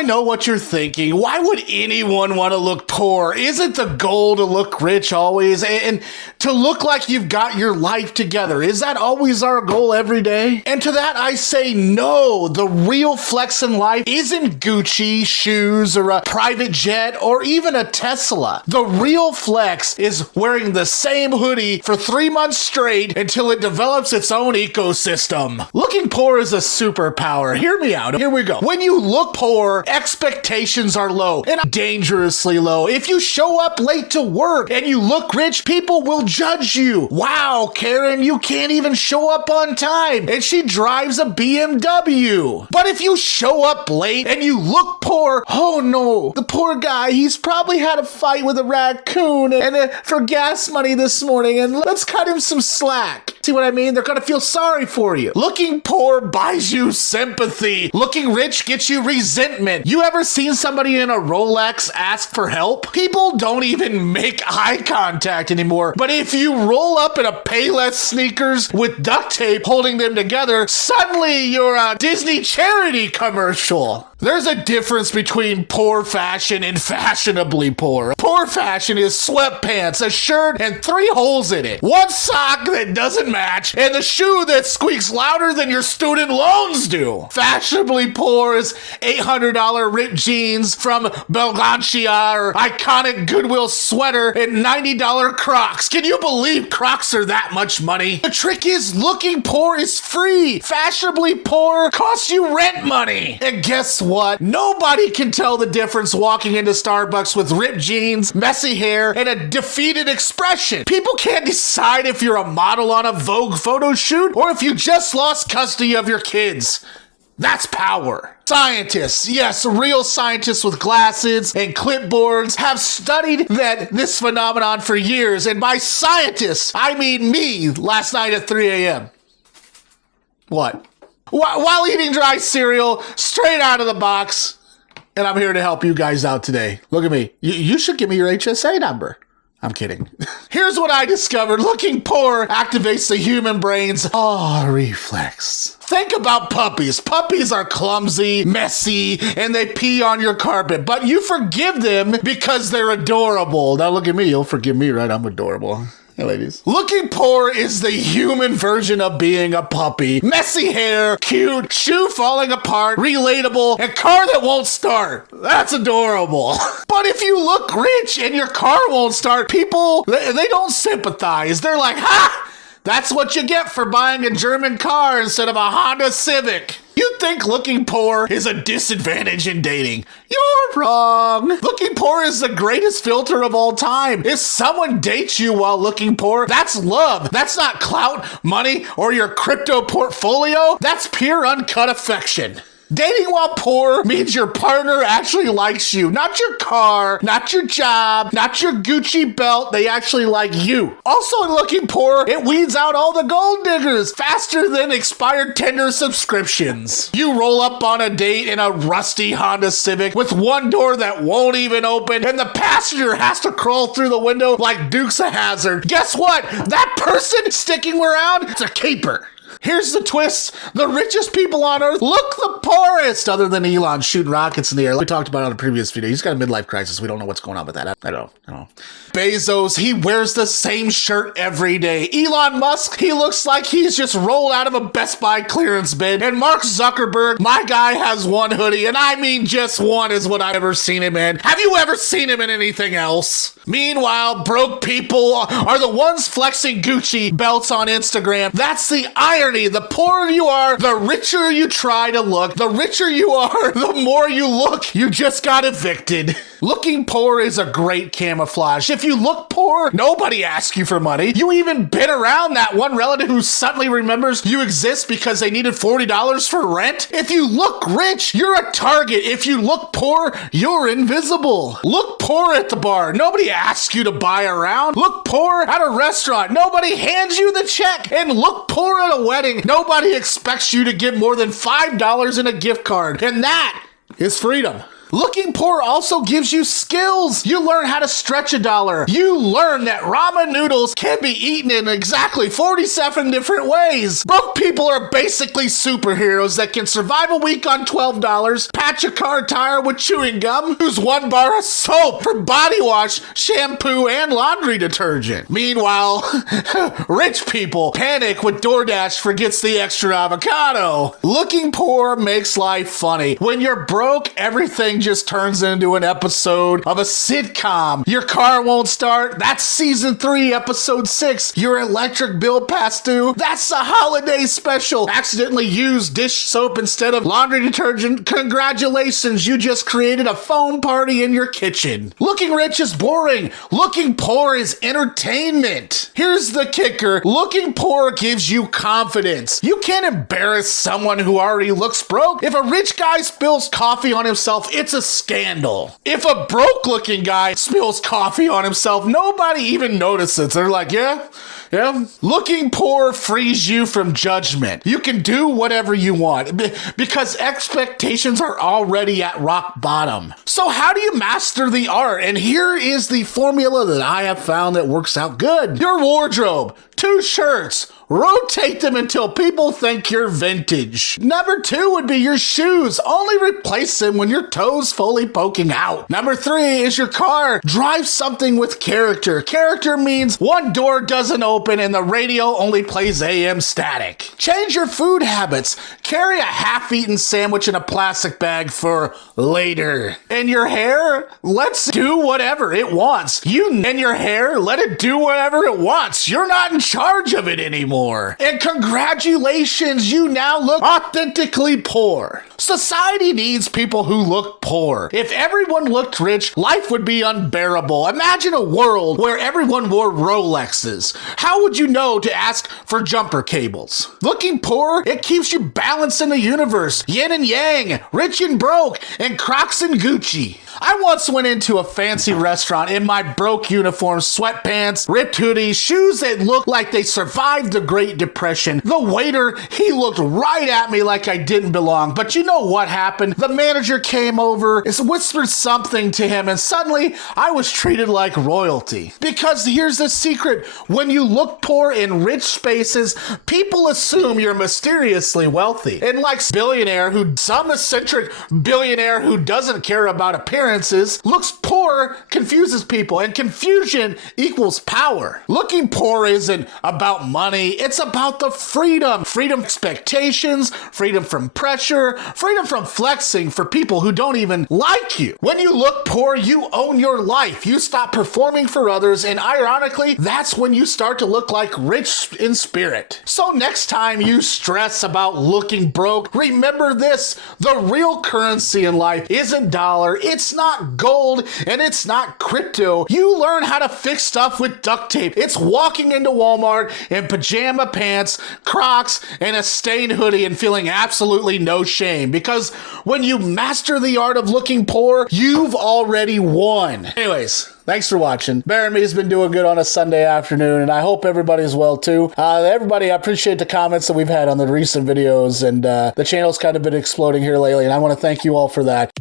I know what you're thinking. Why would anyone want to look poor? Isn't the goal to look rich always? And to look like you've got your life together? Is that always our goal every day? And to that I say no. The real flex in life isn't Gucci, shoes, or a private jet, or even a Tesla. The real flex is wearing the same hoodie for 3 months straight until it develops its own ecosystem. Looking poor is a superpower. Hear me out. Here we go. When you look poor, expectations are low and dangerously low. If you show up late to work and you look rich, people will judge you. Wow, Karen, you can't even show up on time, and she drives a BMW. But if you show up late and you look poor, oh no, the poor guy, he's probably had a fight with a raccoon and for gas money this morning, and let's cut him some slack. See what I mean? They're gonna feel sorry for you. Looking poor buys you sympathy. Looking rich gets you resentment. You ever seen somebody in a Rolex ask for help? People don't even make eye contact anymore. But if you roll up in a Payless sneakers with duct tape holding them together, suddenly you're a Disney charity commercial. There's a difference between poor fashion and fashionably poor. Poor fashion is sweatpants, a shirt, and 3 holes in it. 1 sock that doesn't match, and the shoe that squeaks louder than your student loans do. Fashionably poor is $800 ripped jeans from Belgancia, or iconic Goodwill sweater, and $90 Crocs. Can you believe Crocs are that much money? The trick is looking poor is free. Fashionably poor costs you rent money. And guess what? Nobody can tell the difference walking into Starbucks with ripped jeans, messy hair, and a defeated expression. People can't decide if you're a model on a Vogue photo shoot or if you just lost custody of your kids. That's power. Scientists, yes, real scientists with glasses and clipboards have studied this phenomenon for years. And by scientists, I mean me last night at 3 a.m. What? While eating dry cereal, straight out of the box. And I'm here to help you guys out today. Look at me. You should give me your HSA number. I'm kidding. Here's what I discovered. Looking poor activates the human brain's reflex. Think about puppies. Puppies are clumsy, messy, and they pee on your carpet. But you forgive them because they're adorable. Now look at me. You'll forgive me, right? I'm adorable. Hey, ladies. Looking poor is the human version of being a puppy. Messy hair, cute, shoe falling apart, relatable, and car that won't start. That's adorable. But if you look rich and your car won't start, people, they don't sympathize. They're like, ha! That's what you get for buying a German car instead of a Honda Civic. You think looking poor is a disadvantage in dating? You're wrong. Looking poor is the greatest filter of all time. If someone dates you while looking poor, that's love. That's not clout, money, or your crypto portfolio. That's pure uncut affection. Dating while poor means your partner actually likes you. Not your car, not your job, not your Gucci belt. They actually like you. Also, in looking poor, it weeds out all the gold diggers faster than expired Tinder subscriptions. You roll up on a date in a rusty Honda Civic with one door that won't even open, and the passenger has to crawl through the window like Dukes of Hazzard. Guess what? That person sticking around, it's a caper. Here's the twist. The richest people on earth look the poorest, other than Elon shooting rockets in the air. We talked about it on a previous video. He's got a midlife crisis. We don't know what's going on with that. I don't know. Bezos, he wears the same shirt every day. Elon Musk, he looks like he's just rolled out of a Best Buy clearance bin. And Mark Zuckerberg, my guy has one hoodie, and I mean just one is what I've ever seen him in. Have you ever seen him in anything else? Meanwhile, broke people are the ones flexing Gucci belts on Instagram. That's the irony. The poorer you are, the richer you try to look. The richer you are, the more you look. You just got evicted. Looking poor is a great camouflage. If you look poor, nobody asks you for money. You even been around that one relative who suddenly remembers you exist because they needed $40 for rent. If you look rich, you're a target. If you look poor, you're invisible. Look poor at the bar. Nobody asks you to buy a round. Look poor at a restaurant. Nobody hands you the check. And look poor at a wedding. Nobody expects you to give more than $5 in a gift card. And that is freedom. Looking poor also gives you skills. You learn how to stretch a dollar. You learn that ramen noodles can be eaten in exactly 47 different ways. Broke people are basically superheroes that can survive a week on $12, patch a car tire with chewing gum, use 1 bar of soap for body wash, shampoo, and laundry detergent. Meanwhile, rich people panic when DoorDash forgets the extra avocado. Looking poor makes life funny. When you're broke, everything just turns into an episode of a sitcom. Your car won't start. That's season 3, episode 6. Your electric bill past due. That's a holiday special. Accidentally used dish soap instead of laundry detergent. Congratulations, you just created a phone party in your kitchen. Looking rich is boring. Looking poor is entertainment. Here's the kicker. Looking poor gives you confidence. You can't embarrass someone who already looks broke. If a rich guy spills coffee on himself, it's a scandal. If a broke looking guy spills coffee on himself, nobody even notices. They're like, yeah. Looking poor frees you from judgment. You can do whatever you want because expectations are already at rock bottom. So how do you master the art? And here is the formula that I have found that works out good. Your wardrobe, 2 shirts. Rotate them until people think you're vintage. Number 2 would be your shoes. Only replace them when your toes fully poking out. Number 3 is your car. Drive something with character. Character means one door doesn't open and the radio only plays AM static. Change your food habits. Carry a half-eaten sandwich in a plastic bag for later. And your hair? Let's do whatever it wants. You and your hair, let it do whatever it wants. You're not in charge of it anymore. And congratulations, you now look authentically poor. Society needs people who look poor. If everyone looked rich, life would be unbearable. Imagine a world where everyone wore Rolexes. How would you know to ask for jumper cables? Looking poor, it keeps you balanced in the universe. Yin and yang, rich and broke, and Crocs and Gucci. I once went into a fancy restaurant in my broke uniform, sweatpants, ripped hoodie, shoes that looked like they survived the Great Depression. The waiter, he looked right at me like I didn't belong. But you know what happened? The manager came over, whispered something to him, and suddenly I was treated like royalty. Because here's the secret. When you look poor in rich spaces, people assume you're mysteriously wealthy. And like some eccentric billionaire who doesn't care about appearance, looks poor confuses people, and confusion equals power. Looking poor isn't about money, it's about the freedom. Freedom from expectations, freedom from pressure, freedom from flexing for people who don't even like you. When you look poor, you own your life. You stop performing for others, and ironically, that's when you start to look like rich in spirit. So next time you stress about looking broke, remember this: the real currency in life isn't dollar, it's not gold, and it's not crypto. You learn how to fix stuff with duct tape. It's walking into Walmart in pajama pants, Crocs, and a stained hoodie and feeling absolutely no shame. Because when you master the art of looking poor, you've already won. Anyways, thanks for watching. Bear and me's been doing good on a Sunday afternoon, and I hope everybody's well too. Everybody, I appreciate the comments that we've had on the recent videos, and the channel's kind of been exploding here lately, and I want to thank you all for that.